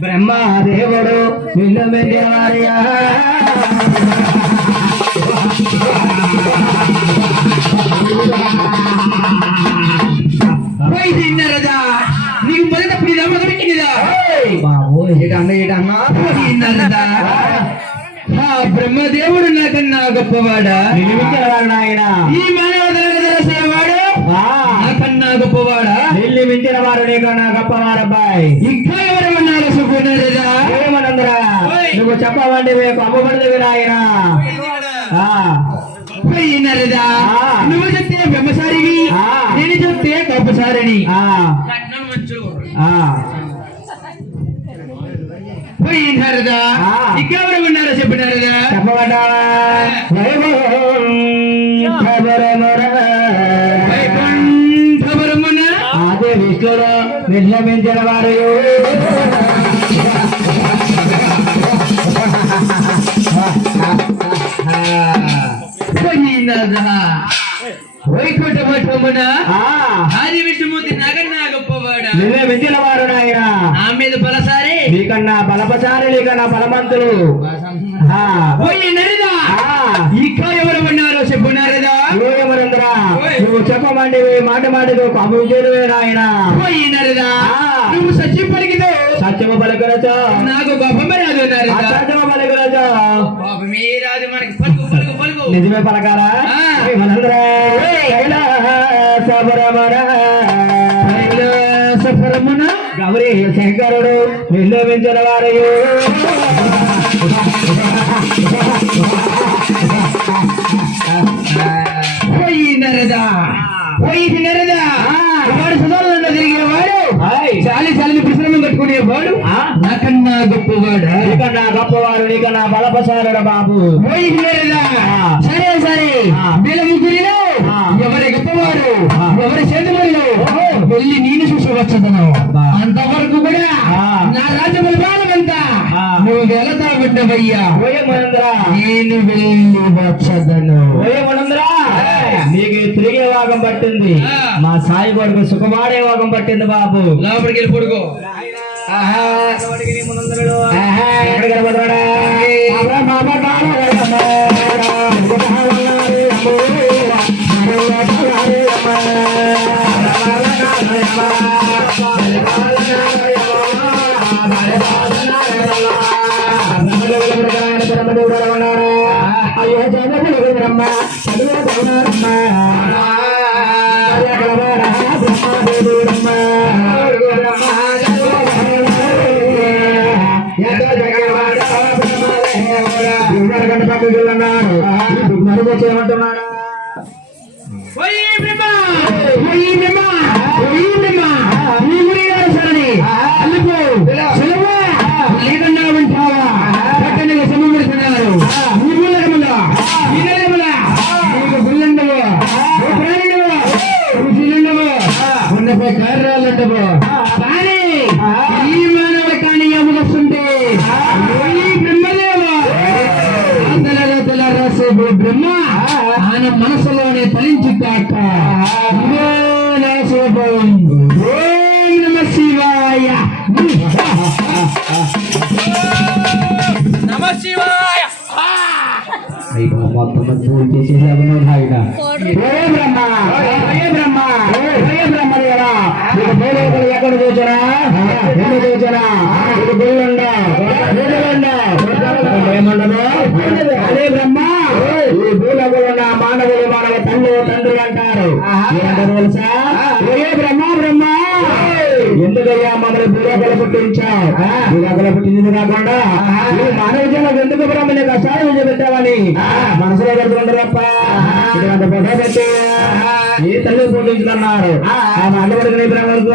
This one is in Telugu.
బ్రహ్మదేవుడు నిన్ను మెల్లవారియా పోయిందన్నరదా నీకు మొదటప్పుడు ఇది అమ్మ దొరికిందిదా బాబు ఏటన్న ఏటన్న? పోయిందన్నదా ఆ బ్రహ్మదేవుడు నాకన్నా గొప్పవాడా? ఈ మానవ దళసేవాడు నాకన్నా గొప్పవాడా నిల్లి వారు నీకన్నా గొప్పవారబ్బాయి ఇంకా ఎవరేమన్నారు సుకున్నారదా ఏమనందరా? ఓయ్. నువ్వు చెప్పవండి మీకు అమ్మబడినవి నాయన ఆ, పోయినరదా. నువ్వు చెప్తే బ్రహ్మచారివి ఆ. నేను చెప్తే గొప్పసారిని. పోయినరదా ఆ. ఇంకెవరేమన్నారో చెప్పినారదా చెప్పబడ్డావా నిర్లమించిన వారు. ఆది విష్ణుమూర్తి నాగన్నా గొప్పవాడా వారు నాయన. నా మీద బలసారి. నీకన్నా బలపచారి నీకన్నా బలమంతులు ఆ, పోయినరదా ఆ. ఇంకా ఎవరు ఉన్నారో చెప్పున్నారదా చెప్పమండి మాట మాటకు పంపించేదివే నాయన. పోయినరదా ఆ. నువ్వు సత్యం పలికిదో సత్యము పలుకురచో. నాకు గొప్ప రాదు అన్నారదా అసత్యము పలుకురచో. పాపమే రాదు మనకి. పలుకు పలుకు పలుకు. నిజమే పలకారా నిర్లోభించిన వాడు వాడు. చాలి చాలని? నాకన్నా గొప్పవాడు? నీకన్నా గొప్పవారు నీకన్నా బలపసారుడు బాబు. సరే సరే. వీళ్ళ ముగ్గురిలో. ఎవరి. ఎవరి చేతులలో వెళ్ళి నేను. అంతవరకు కూడా. నా రాజ్యముల భాగమంతా. నువ్వు వెళతా బిడ్డవయ్యా నేను వెళ్ళి వచ్చదను ఓయమనందరా నీకు తిరిగే భాగం పట్టింది. మా సాయి కొడుకు సుఖమాడే భాగం పట్టింది బాబు. లోపలికి వెళ్ళి పడుకో. ఎక్కడ అయ్యో జగములు బ్రహ్మ ఏమంటున్నాడు కార్యాలంటవు. కానీ ఈ మానవ కాని అమలస్తుంటే పోయి బ్రహ్మదేవా. బ్రహ్మ ఆయన మనసులోనే ఫలించి కాక ఓం నమ శివాయ. నమ శివాయ. ఒరే బ్రహ్మ ఒరే బ్రహ్మ ఒరే బ్రహ్మదేవా నీకు భూలోకలు ఎక్కడ చూచరా ఎక్కడ చూచరా నీకు గుళ్ళుండ అదే బ్రహ్మ. ఈ భూలోకలు ఉన్న మానవులు మానవ తండ్రి తండ్రులు అంటారు. తెలుసా? బ్రహ్మ బ్రహ్మ? ఎందుకయ్యా మమ్మల్ని భూలోకలు పుట్టించావు? భూలోకలు పుట్టింది కాకుండా మానవ జనం ఎందుకు బ్రహ్మని కష్టాలు పెట్టావని? మనసులో పెట్టుకుంటారప్ప ఫోటో పెట్టి. ఈ తల్లి పోషించుకున్నారు. ఆ. మండపడికి రైతుల వరకు